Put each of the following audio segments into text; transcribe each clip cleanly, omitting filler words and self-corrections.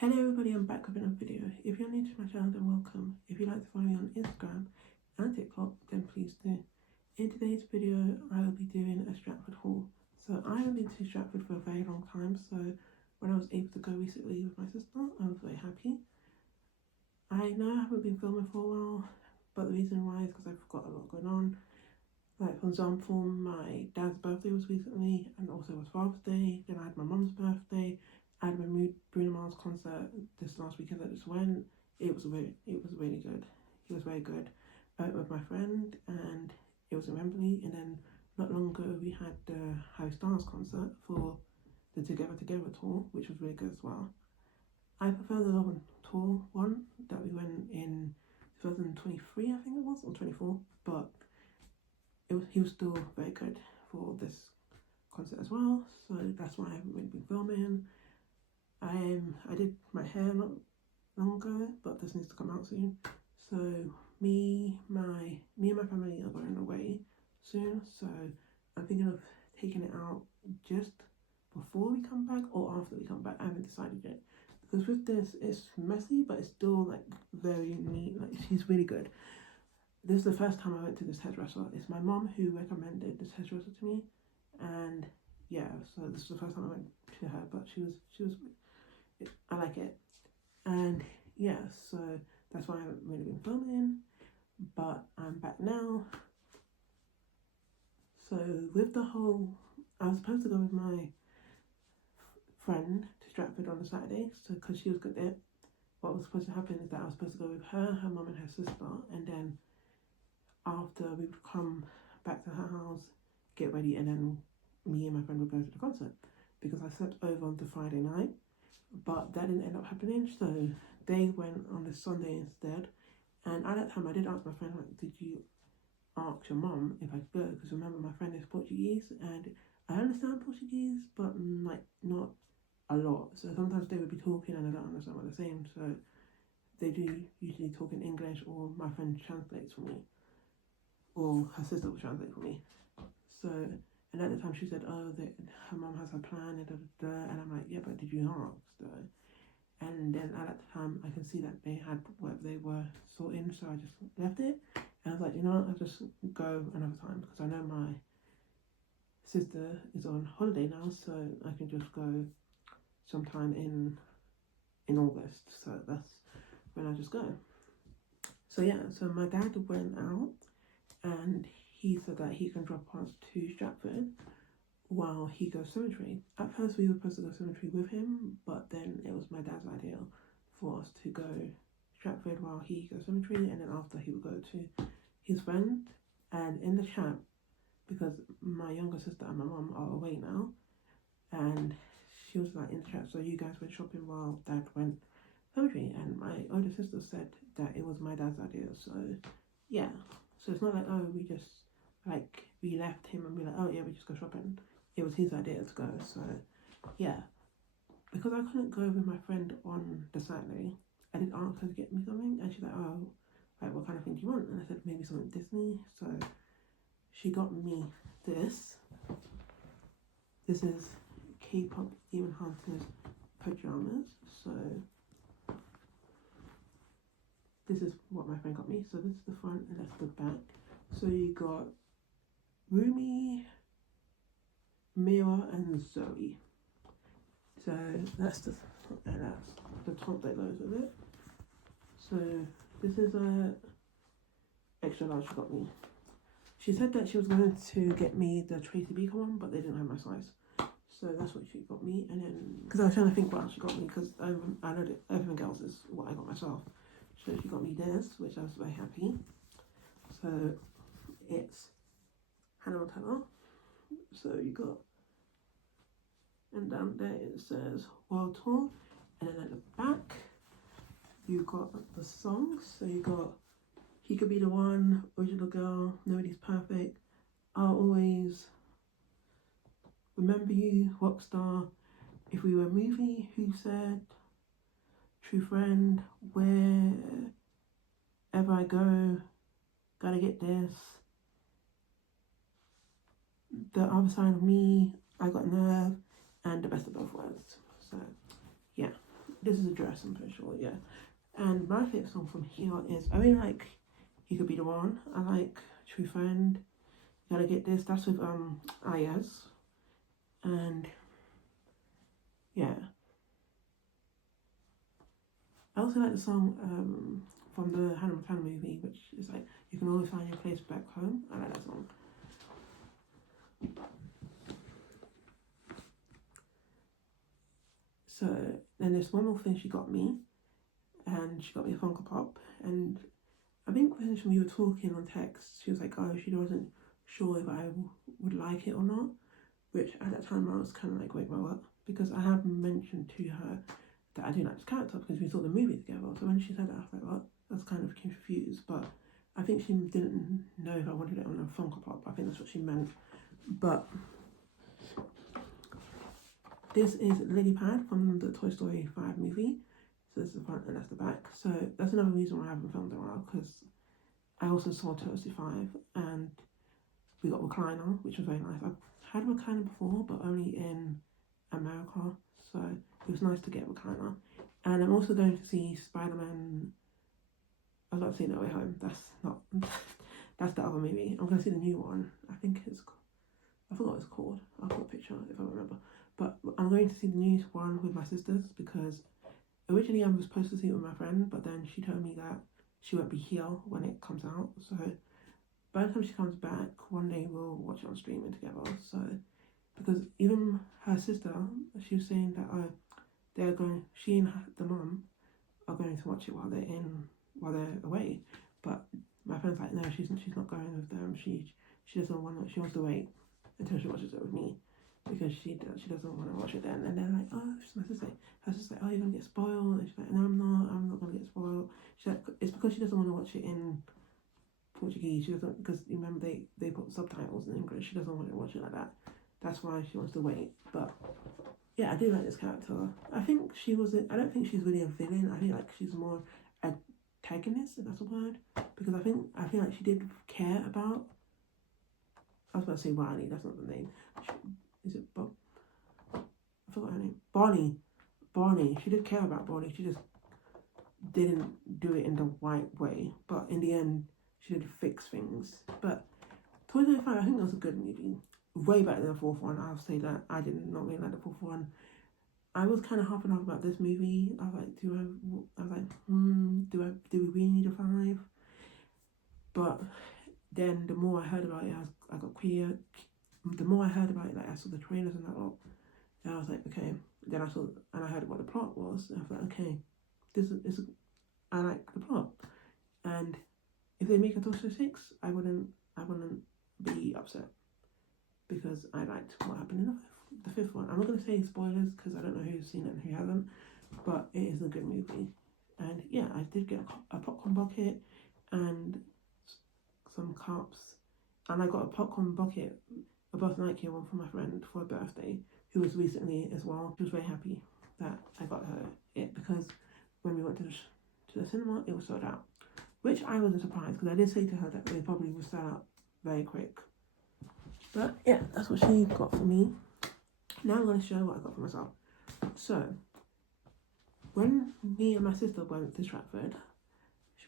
Hello everybody, I'm back with another video. If you're new to my channel, then welcome. If you'd like to follow me on Instagram and TikTok, then please do. In today's video, I will be doing a Stratford haul. So I haven't been to Stratford for a very long time, so when I was able to go recently with my sister, I was very happy. I know I haven't been filming for a while, but the reason why is because I've got a lot going on. Like, for example, my dad's birthday was recently, and also it was Father's Day. Then I had my mum's birthday. I had my Bruno Mars concert this last weekend that just went. It was really good. He was very good. With my friend, and it was in Wembley. And then not long ago we had the Harry Styles concert for the Together tour, which was really good as well. I prefer the Love on Tour one that we went in 2023, I think it was, or 24, but he was still very good for this concert as well, so that's why I haven't really been filming. I did my hair not long ago, but this needs to come out soon. So me and my family are going away soon, so I'm thinking of taking it out just before we come back or after we come back. I haven't decided yet, because with this it's messy, but it's still like very neat. Like, she's really good. This is the first time I went to this hairdresser. It's my mom who recommended this hairdresser to me, and yeah, so this is the first time I went to her, but she was I like it. And yeah, so that's why I haven't really been filming, but I'm back now. So with the whole, I was supposed to go with my friend to Stratford on a Saturday, so because she was good there. What was supposed to happen is that I was supposed to go with her mum and her sister, and then after we would come back to her house, get ready, and then me and my friend would go to the concert, because I slept over on the Friday night, but that didn't end up happening, so they went on the Sunday instead. And at that time I did ask my friend, like, did you ask your mum if I could go, because remember my friend is Portuguese and I understand Portuguese, but like not a lot, so sometimes they would be talking and I don't understand what they're saying, so they do usually talk in English, or my friend translates for me, or her sister will translate for me. So, and at the time she said, oh, that her mum has a plan, and I'm like, yeah, but did you ask though? And then at that time I can see that they had what they were sorting, so I just left it, and I was like, you know what, I'll just go another time, because I know my sister is on holiday now, so I can just go sometime in August, so that's when I just go. So yeah, so my dad went out and he said that he can drop us to Stratford while he goes cemetery. At first we were supposed to go cemetery with him, but then it was my dad's idea for us to go Stratford while he goes cemetery, and then after he would go to his friend. And in the chat, because my younger sister and my mum are away now, and she was like in the chat, so you guys went shopping while dad went cemetery, and my older sister said that it was my dad's idea, so yeah. So it's not like, oh, we left him and we like, oh yeah, we just go shopping. It was his idea to go, so yeah. Because I couldn't go with my friend on the Saturday, I did ask her to get me something, and she's like, oh, like, what kind of thing do you want? And I said, maybe something Disney, so she got me this. This is K-pop Demon Hunter's pajamas, so this is what my friend got me. So this is the front and that's the back. So you got Rumi, Mira and Zoe. So that's the top that goes with it. So this is a extra large she got me. She said that she was going to get me the Tracy Beaker one, but they didn't have my size. So that's what she got me. And then, because I was trying to think what else she got me, because I know that everything else is what I got myself. So she got me this, which I was very happy. So it's Hannah Montana. So you got, and down there it says World Tour, and then at the back you got the songs. So you got He Could Be the One, Original Girl, Nobody's Perfect, I'll Always Remember You, Rockstar, If We Were a Movie, Who Said, True Friend, Wherever I Go, Gotta Get This, The Other Side of Me, I Got Nerve, and The Best of Both Worlds. So yeah, This is a dress, I'm pretty sure, yeah. And my favourite song from here is, I really like You Could Be the One. I like True Friend. Gotta Get This. That's with Ayaz. And yeah. I also like the song from the Hannah Montana movie, which is like, You Can Always Find Your Place Back Home. I like that song. So then there's one more thing she got me, and she got me a Funko Pop. And I think when we were talking on text, she was like, oh, she wasn't sure if I would like it or not, which at that time I was kind of like, wait, what? Because I have mentioned to her that I do like this character because we saw the movie together. So when she said that, I was like, what? I was kind of confused, but I think she didn't know if I wanted it on a Funko Pop. I think that's what she meant. But this is Lily Pad from the Toy Story 5 movie. So this is the front and that's the back. So that's another reason why I haven't filmed it around, because I also saw Toy Story 5 and we got recliner, which was very nice. I've had recliner before, but only in America. So it was nice to get recliner. And I'm also going to see Spider-Man. I was about to say No Way Home. That's not. That's the other movie. I'm going to see the new one. I think it's. I forgot what it's called. I'll put a picture if I remember. But I'm going to see the new one with my sisters because originally I was supposed to see it with my friend, but then she told me that she won't be here when it comes out. So by the time she comes back, one day we'll watch it on streaming together. So because even her sister, she was saying that they're going. She and the mum are going to watch it while they're away. But my friend's like, no, she's not going with them. She doesn't want to. She wants to wait until she watches it with me because she doesn't want to watch it then. And they're like, oh, my sister. Her sister's like, oh, you're gonna get spoiled. And she's like, no, I'm not gonna get spoiled. She's like, it's because she doesn't want to watch it in Portuguese. She doesn't, because remember they put subtitles in English. She doesn't want to watch it like that. That's why she wants to wait. But yeah, I do like this character. I think I don't think she's really a villain. I feel like she's more antagonist, if that's a word. Because I feel like she did care about. I was about to say Riley. That's not the name. Is it Bob? I forgot her name. Barney. She did care about Barney. She just didn't do it in the right way. But in the end, she did fix things. But Toy Story 5, I think that was a good movie. Way better than the fourth one. I'll say that. I did not really like the fourth one. I was kind of half and half about this movie. I was like, do we really need a 5? But then the more I heard about it, I got queer. The more I heard about it, like I saw the trailers and that lot, and I was like, okay. Then I heard what the plot was, and I was like, okay, I like the plot. And if they make a Toy Story 6, I wouldn't be upset because I liked what happened in the fifth one. I'm not going to say spoilers because I don't know who's seen it and who hasn't, but it is a good movie. And yeah, I did get a popcorn bucket and some cups, and I got a popcorn bucket, a both Nike one for my friend for her birthday, who was recently as well. She was very happy that I got her it because when we went to the cinema, it was sold out, which I wasn't surprised because I did say to her that they probably would sell out very quick. But yeah, that's what she got for me. Now I'm going to show what I got for myself. So when me and my sister went to Stratford,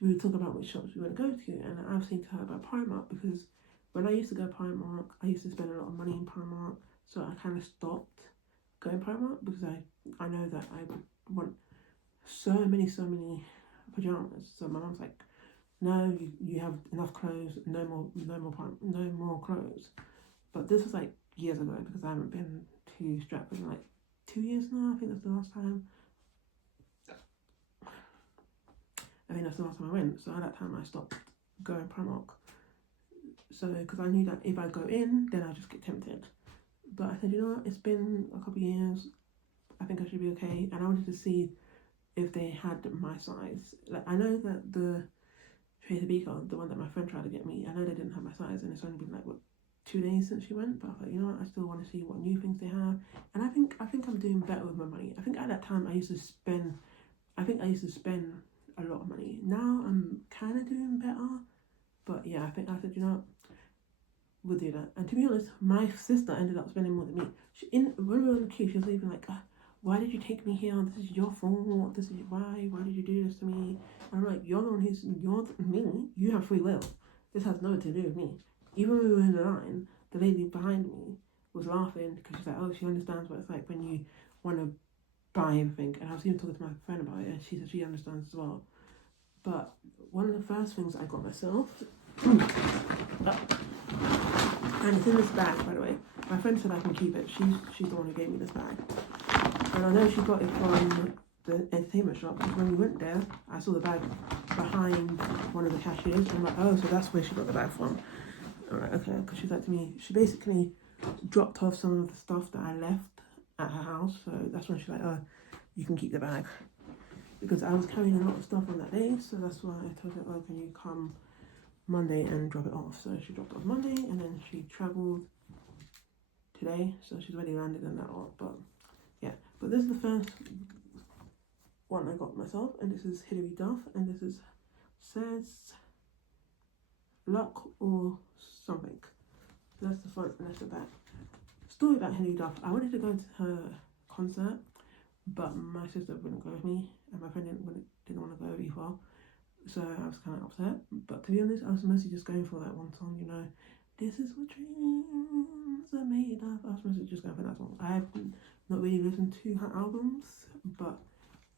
we would talk about which shops we want to go to, and I was saying to her about Primark because when I used to go Primark, I used to spend a lot of money in Primark, so I kind of stopped going Primark because I know that I would want so many pajamas. So my mum's like, no, you have enough clothes, no more clothes. But this was like years ago because I haven't been to Stratford in like 2 years now. I think that's the last time. I went. So at that time I stopped going Primark. So because I knew that if I go in, then I just get tempted. But I said, you know what? It's been a couple of years. I think I should be okay. And I wanted to see if they had my size. Like I know that the Trader Beaker, the one that my friend tried to get me, I know they didn't have my size, and it's only been like 2 days since she went. But I thought, you know what? I still want to see what new things they have. And I think I'm doing better with my money. I think at that time I used to spend a lot of money. Now I'm kind of doing better. But yeah, I said, you know what? We'll do that. And to be honest, my sister ended up spending more than me. When we were on the queue, she was even like, why did you take me here? This is your fault. This is why did you do this to me? And I'm like, you're the one me. You have free will. This has nothing to do with me. Even when we were in the line, the lady behind me was laughing because she's like, oh, she understands what it's like when you want to buy everything. And I was even talking to my friend about it, and she said she understands as well. But one of the first things I got myself, and it's in this bag, by the way. My friend said I can keep it. She's the one who gave me this bag. And I know she got it from the entertainment shop, because when we went there, I saw the bag behind one of the cashiers, and I'm like, oh, so that's where she got the bag from. Alright, okay, because she's like to me, she basically dropped off some of the stuff that I left at her house, so that's when she's like, oh, you can keep the bag. Because I was carrying a lot of stuff on that day, so that's why I told her, oh, can you come Monday and drop it off? So she dropped it off Monday, and then she travelled today, so she's already landed and that lot, but yeah. But this is the first one I got myself, and this is Hilary Duff, and this is says luck or something. So that's the front and that's the back. Story about Hilary Duff. I wanted to go to her concert, but my sister wouldn't go with me, and my friend didn't want to go either. So I was kind of upset. But to be honest, I was mostly just going for that one song, you know. This is what dreams are made of. I was mostly just going for that song. I have not really listened to her albums, but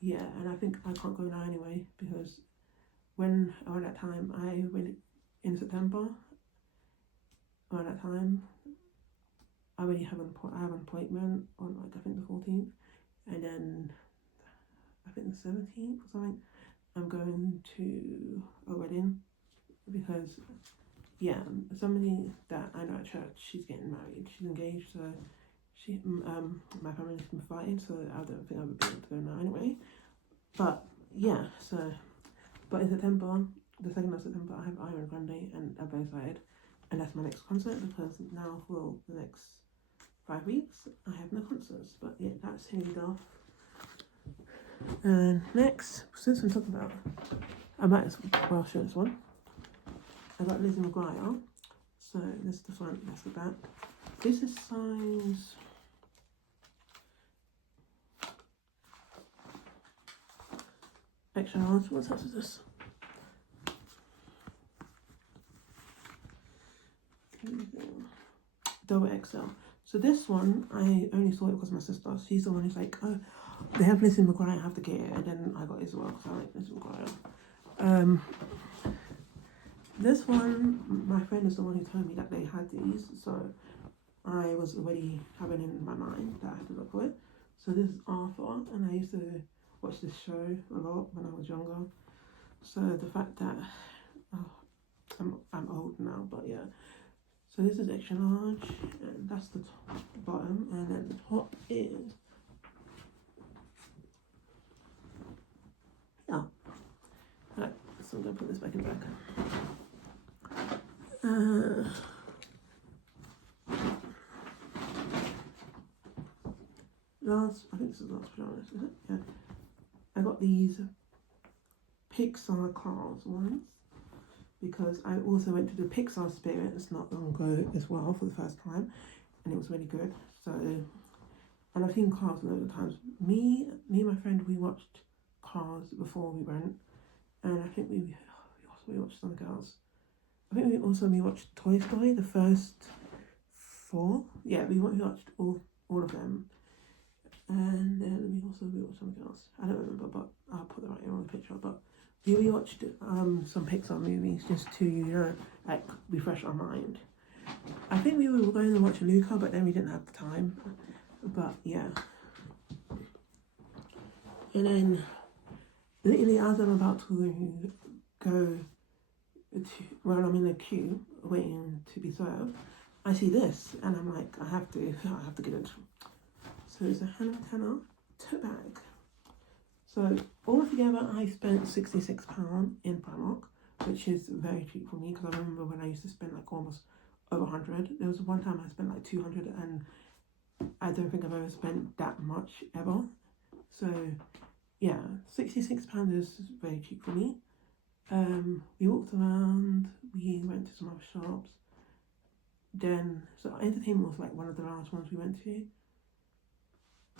yeah, and I think I can't go now anyway, because when around that time, I went in September, around that time, I already have an appointment on, like, I think the 14th, and then I think the 17th or something, I'm going to a wedding, because yeah, somebody that I know at church, she's getting married, she's engaged, so my family's been fighting, so I don't think I would be able to go now anyway. But yeah, but in September, the 2nd of September, I have Ariana Grande and I'm very excited, and that's my next concert, because now for the next 5 weeks I have no concerts. But yeah, that's Hilary Duff. And next, since I'm talking about, I might as well show this one. I got Lizzie McGuire. So this is the front, that's the back. This is size extra large. What size is this? Double XL. So this one, I only saw it because my sister, she's the one who's like, oh, they have Lizzie McGuire, I have to get it. And then I got it as well because I like Lizzie McGuire. This one, my friend is the one who told me that they had these, so I was already having it in my mind that I had to look for it. So this is Arthur, and I used to watch this show a lot when I was younger. So the fact that I'm old now, but yeah. So this is extra large, and that's the bottom, and then the top is Right, so I'm gonna put this back in the back. I think this is the last pajamas, is it? Yeah. I got these Pixar Cars ones, because I also went to the Pixar Experience not long ago as well for the first time, and it was really good. So, and I've seen Cars a lot of times. Me and my friend, we watched Cars before we went, and I think we watched something else. I think we watched Toy Story, the first 4. Yeah, we watched all of them. And then we watched something else. I don't remember, but I'll put the right here on the picture. But we watched some Pixar movies just to, you know, like refresh our mind. I think we were going to watch Luca, but then we didn't have the time. But yeah. And then literally as I'm about to go when I'm in the queue waiting to be served, I see this and I'm like, I have to get it. So it's a Hannah Montana tote bag. So altogether I spent £66 in Primark, which is very cheap for me, because I remember when I used to spend like almost over 100. There was one time I spent like 200, and I don't think I've ever spent that much ever. So yeah, £66 is very cheap for me. We walked around, we went to some other shops. Then, so entertainment was like one of the last ones we went to.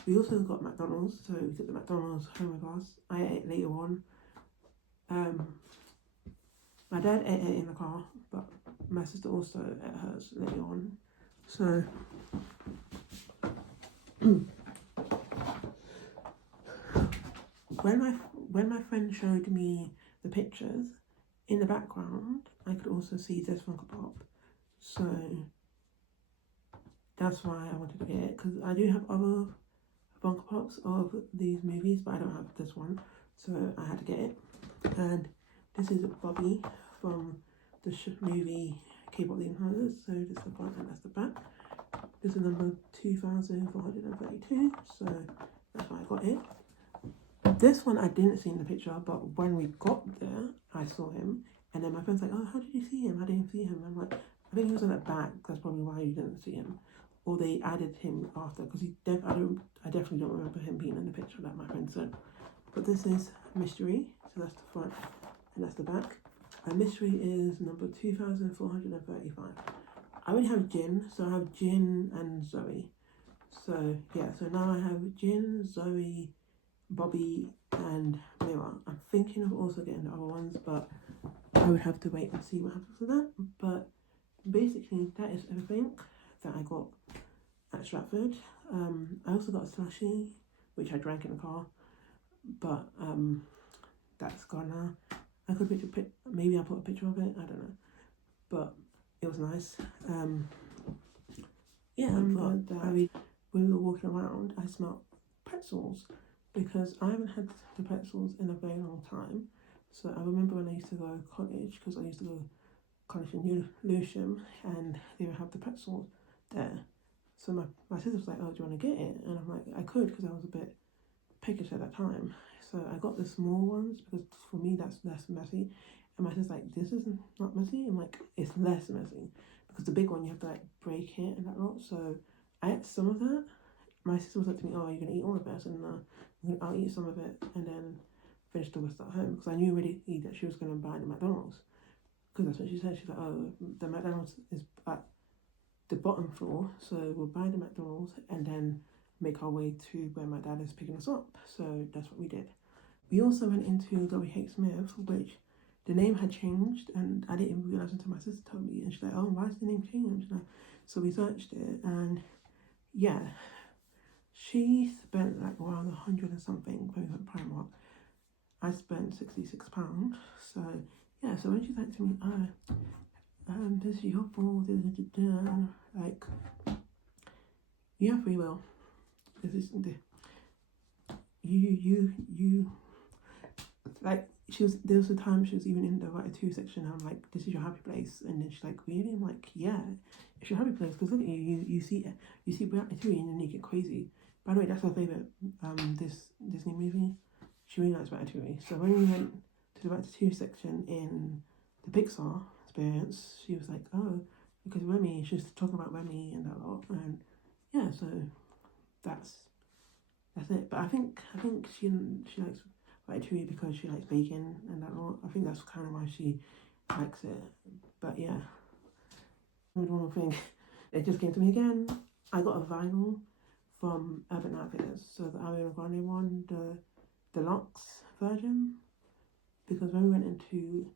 We also got McDonald's, so we took the McDonald's home with us. I ate later on. My dad ate it in the car, but my sister also ate hers later on. So when my friend showed me the pictures, in the background I could also see this Funko Pop. So that's why I wanted to get it, because I do have other Funko Pops of these movies, but I don't have this one, so I had to get it. And this is Bobby from the movie K-pop Demon Hunters. So this is the front and that's the back. This is number 2432, so that's why I got it. This one I didn't see in the picture, but when we got there, I saw him, and then my friend's like, "Oh, how did you see him? I didn't see him." I'm like, "I think he was on that back. That's probably why you didn't see him." Or they added him after, because I definitely don't remember him being in the picture, like my friend said. But this is Mystery, so that's the front and that's the back. And Mystery is number 2435. I already have Jin, so I have Jin and Zoe. So yeah, so now I have Jin, Zoe, Bobby and Mira. I'm thinking of also getting the other ones, but I would have to wait and see what happens with that. But basically that is everything that I got at Stratford. I also got a slushie, which I drank in the car, but that's gone now. I could maybe I'll put a picture of it, I don't know, but it was nice. When we were walking around, I smelled pretzels, because I haven't had the pretzels in a very long time. So I remember when I used to go to college, because I used to go to college in Lewisham, and they would have the pretzels there. So my sister was like, "Oh, do you want to get it?" And I'm like, I could, because I was a bit peckish at that time. So I got the small ones, because for me that's less messy. And my sister's like, "This is not messy." I'm like, "It's less messy," because the big one you have to like break it and that lot. So I ate some of that. My sister was like to me, "Oh, are you gonna eat all of it?" I said, "No, I'll eat some of it and then finish the rest at home," because I knew already that she was gonna buy the McDonald's, because that's what she said. She's like, "Oh, the McDonald's is at the bottom floor, so we'll buy the McDonald's and then make our way to where my dad is picking us up." So that's what we did. We also went into W.H. Smith, which the name had changed, and I didn't even realise until my sister told me, and she's like, "Oh, why's the name changed?" So we searched it, and yeah, she spent like around 100 and something when we went Primark. I spent £66. So yeah, so when she's like to me, this is your fault, like, you have free will. This is you like, there was a time she was even in the Ratatouille section. I'm like, "This is your happy place," and then she's like, "Really?" I'm like, "Yeah, it's your happy place, because look at you see Ratatouille and then you get crazy." By the way, that's her favourite this Disney movie. She really likes Ratatouille. So when we went to the Ratatouille section in the Pixar experience, she was like, "Oh, because Remy," she was talking about Remy and that lot, and yeah, so that's it. But I think she likes Ratatouille because she likes bacon and that lot. I think that's kind of why she likes it. But yeah, one more thing, it just came to me again. I got a vinyl from Urban Outfitters, so the Ariana Grande one, the deluxe version, because when we went into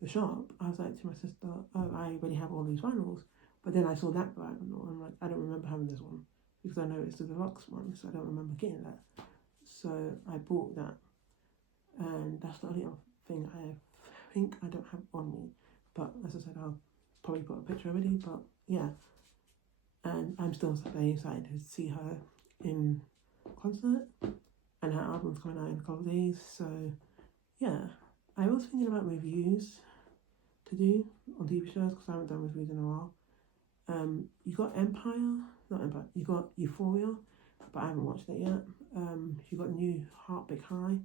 the shop, I was like to my sister, "Oh, I already have all these vinyls," but then I saw that vinyl, and I'm like, "I don't remember having this one," because I know it's the deluxe one, so I don't remember getting that. So I bought that, and that's the only other thing I think I don't have on me. But as I said, I'll probably put a picture already. But yeah, and I'm still very excited to see her in concert, and her album's coming out in a couple of days. So yeah, I was thinking about reviews to do on TV shows, because I haven't done reviews in a while. You got you got Euphoria, but I haven't watched it yet. You got the new Heartbreak High,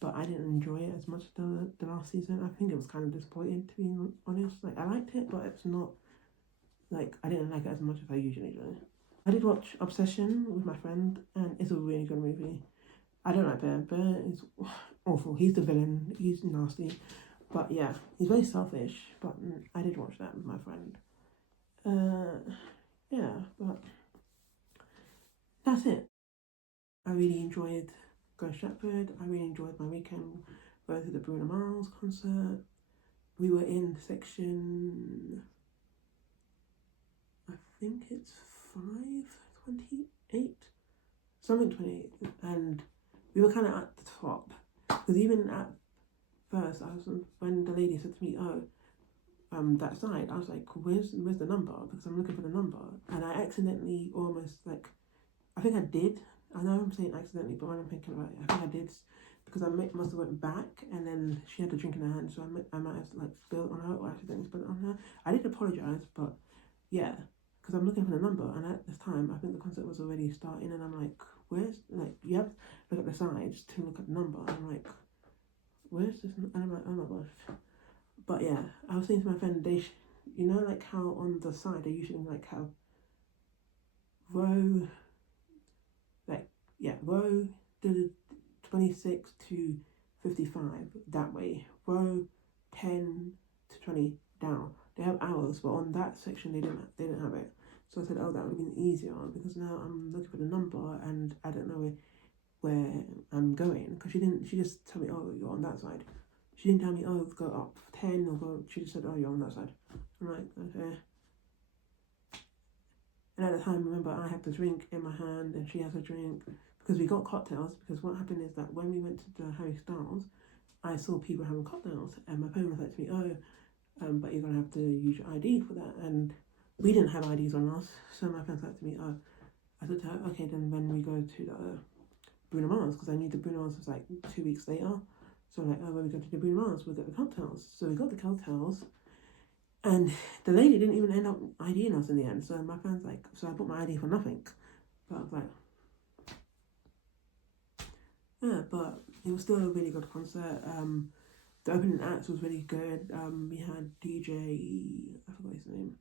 but I didn't enjoy it as much as the last season. I think it was kind of disappointing, to be honest. Like, I liked it, but it's not, like, I didn't like it as much as I usually do. I did watch Obsession with my friend, and it's a really good movie. I don't like Bear. Bear is awful. He's the villain. He's nasty. But yeah, he's very selfish. But I did watch that with my friend. Yeah, but that's it. I really enjoyed going to Stratford. I really enjoyed my weekend going to the Bruno Mars concert. We were in section, I think it's 528, something 28, and we were kind of at the top. Because even at first, when the lady said to me, "Oh, that side," I was like, "Where's the number?" Because I'm looking for the number, and I accidentally almost like, I think I did. I know I'm saying accidentally, but when I'm thinking about it, I think I did because I must have went back, and then she had a drink in her hand, so I might have like spilled on her or accidentally spilled it on her. I did apologise, but yeah, because I'm looking for the number, and at this time I think the concert was already starting, and I'm like, "Where's like you have to look at the sides to look at the number." I'm like, "Where's this?" And I'm like, "Oh my gosh!" But yeah, I was saying to my friend, you know, like how on the side they usually like have row, like yeah, row the 26 to 55 that way, row 10 to 20 down. They have hours, but on that section they didn't have it. So I said, oh, that would have been easier because now I'm looking for the number and I don't know where I'm going because she just told me, oh, you're on that side. She didn't tell me, oh, go up 10 or go. She just said, oh, you're on that side. I'm like, okay. And at the time, remember, I had the drink in my hand and she has a drink because we got cocktails. Because what happened is that when we went to the Harry Styles, I saw people having cocktails, and my parents was like to me, "Oh, but you're gonna have to use your ID for that." And we didn't have IDs on us, so my parents said to me, "Oh," I said to her, "Okay, then when we go to the Bruno Mars, because I knew the Bruno Mars was like 2 weeks later." So I'm like, "Oh, when we go to the Bruno Mars, we'll get the cocktails." So we got the cocktails, and the lady didn't even end up IDing us in the end. So my friend's like, so I bought my ID for nothing. But I was like, yeah, but it was still a really good concert. The opening act was really good. We had DJ, I forgot his name,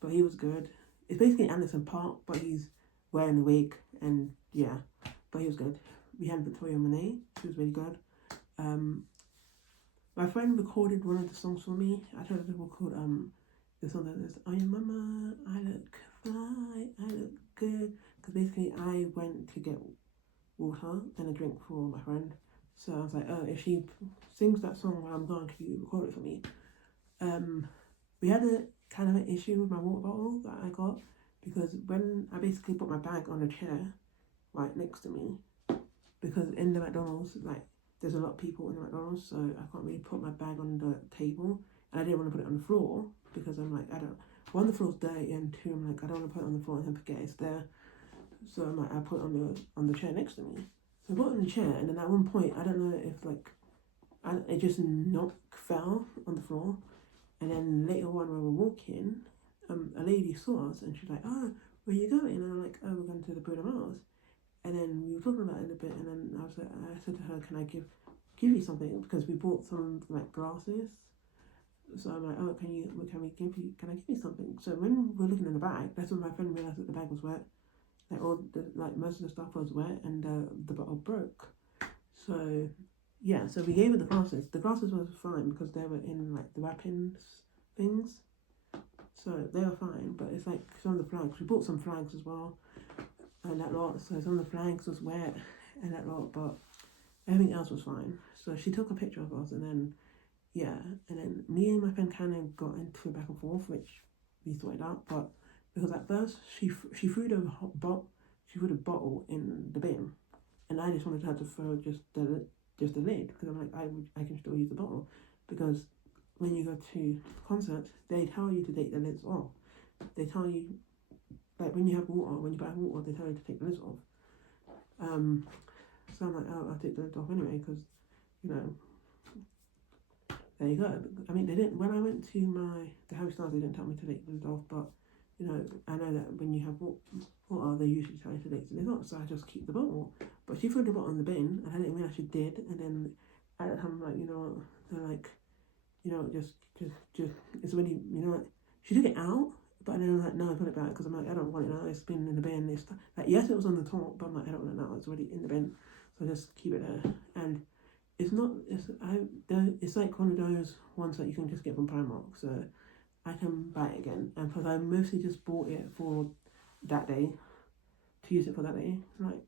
but he was good. It's basically Anderson Park, but he's wearing a wig, and yeah, but he was good. We had Victoria Monet, she was really good. My friend recorded one of the songs for me. I tried to record the song that is "Oh, your mama, I look fly, I look good." Because basically, I went to get water and a drink for my friend. So I was like, oh, if she sings that song while I'm gone, can you record it for me? We had a kind of an issue with my water bottle that I got because when I basically put my bag on a chair right next to me, because in the McDonald's, like, there's a lot of people in the McDonald's, so I can't really put my bag on the table, and I didn't want to put it on the floor because I'm like, one, the floor's dirty, and two, I'm like, I don't want to put it on the floor and then forget it's there. So I'm like, I put it on the chair next to me. So I put it on the chair, and then at one point, I don't know if like, it just fell on the floor, and then later on when we were walking, a lady saw us, and she's like, "Oh, where are you going?" And I'm like, "Oh, we're going to the Bruno Mars." And then we were talking about it a bit, and then I said to her, "Can I give you something?" Because we bought some like glasses. So I'm like, "Oh, can I give you something?" So when we're looking in the bag, that's when my friend realized that the bag was wet. Like most of the stuff was wet, and the bottle broke. So yeah, so we gave her the glasses. The glasses was fine because they were in like the wrapping things, so they were fine. But it's like some of the flags. We bought some flags as well, and that lot. So some of the flags was wet and that lot, but everything else was fine. So she took a picture of us, and then yeah, and then me and my friend kind of got into a back and forth, which we sorted out. But because at first she threw the bottle in the bin, and I just wanted her to throw just the lid because I'm like, I can still use the bottle, because when you go to concerts they tell you to take the lids off. They tell you, like when you buy water, they tell you to take the lids off. So I'm like, oh, I'll take the lids off anyway because, you know, there you go. I mean, they didn't, when I went to the Harry Styles, they didn't tell me to take the lids off, but you know, I know that when you have water, they usually tell you to take the lids off, so I just keep the bottle. But she threw the bottle in the bin, and I didn't realize she did. And then at the time, I'm like, you know, they're like, you know, just, it's already, you know, she took it out, but then I'm like, no, I put it back because I'm like, I don't want it now. It's been in the bin. It's like, yes, it was on the top, but I'm like, I don't want it now. It's already in the bin, so I just keep it there. And it's not, it's like one of those ones that you can just get from Primark, so I can buy it again. And because I mostly just bought it for that day, to use it for that day, like,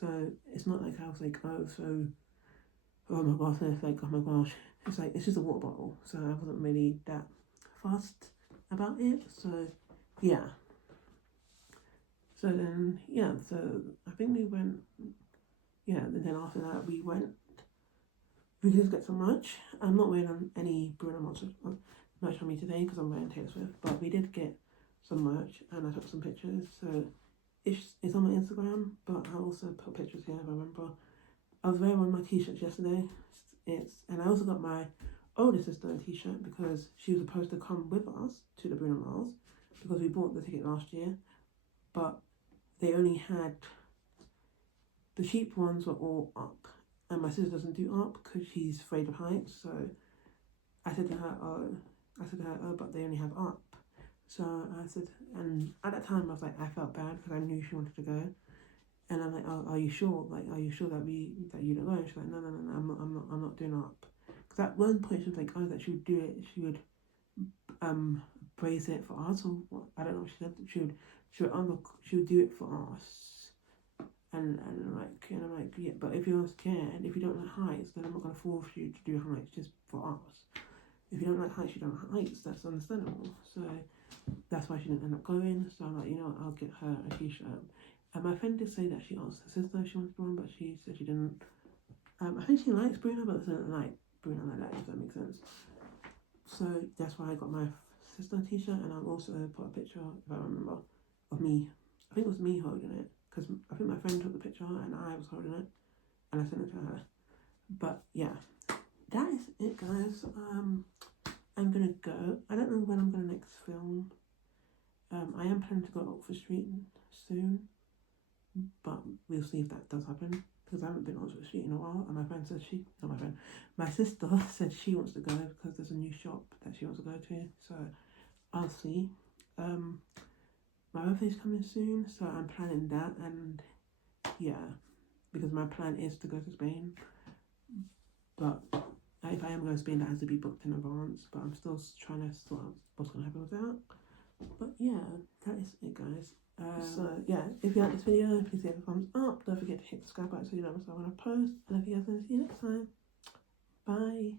So it's not like I was like, oh my gosh, and it's like, oh my gosh. It's like, it's just a water bottle. So I wasn't really that fussed about it. So yeah. So then, yeah, so I think we went, yeah, and then after that we just get some merch. I'm not wearing any Bruno Mars merch on me today because I'm wearing Taylor Swift, but we did get some merch and I took some pictures. So it's on my Instagram, but I also put pictures here if I remember. I was wearing one of my t-shirts yesterday. And I also got my older sister a t-shirt because she was supposed to come with us to the Bruno Mars because we bought the ticket last year, but they only had the cheap ones were all up, and my sister doesn't do up because she's afraid of heights. So I said to her, oh, but they only have up. So I said, and at that time I was like, I felt bad because I knew she wanted to go. And I'm like, oh, are you sure? Like, are you sure that you don't go? And she's like, no, I'm not doing up. Because at one point she was like, oh, that she would do it. She would brace it for us, or what? I don't know what she said. She would do it for us. And I'm like, yeah, but if you're scared, if you don't like heights, then I'm not gonna force you to do heights just for us. If you don't like heights, you don't like heights. That's understandable. So that's why she didn't end up going. So I'm like, you know what, I'll get her a t-shirt. And my friend did say that she asked her sister if she wanted one, but she said she didn't. I think she likes Bruno, but doesn't like Bruno like that, if that makes sense. So that's why I got my sister a t-shirt, and I'll also put a picture, if I remember, of me. I think it was me holding it, because I think my friend took the picture and I was holding it, and I sent it to her. But yeah, that is it, guys. I'm gonna go. I don't know when I'm gonna next film. I am planning to go to Oxford Street soon, but we'll see if that does happen because I haven't been on Oxford Street in a while. And my sister said she wants to go because there's a new shop that she wants to go to. So I'll see. My birthday's coming soon, so I'm planning that, and yeah, because my plan is to go to Spain. But if I am going to Spain, that has to be booked in advance. But I'm still trying to sort out what's going to happen with that. But yeah, that is it, guys. So yeah, if you like this video, please give it a thumbs up. Don't forget to hit the subscribe button so you know when I post. And if you guys want to see you next time, bye.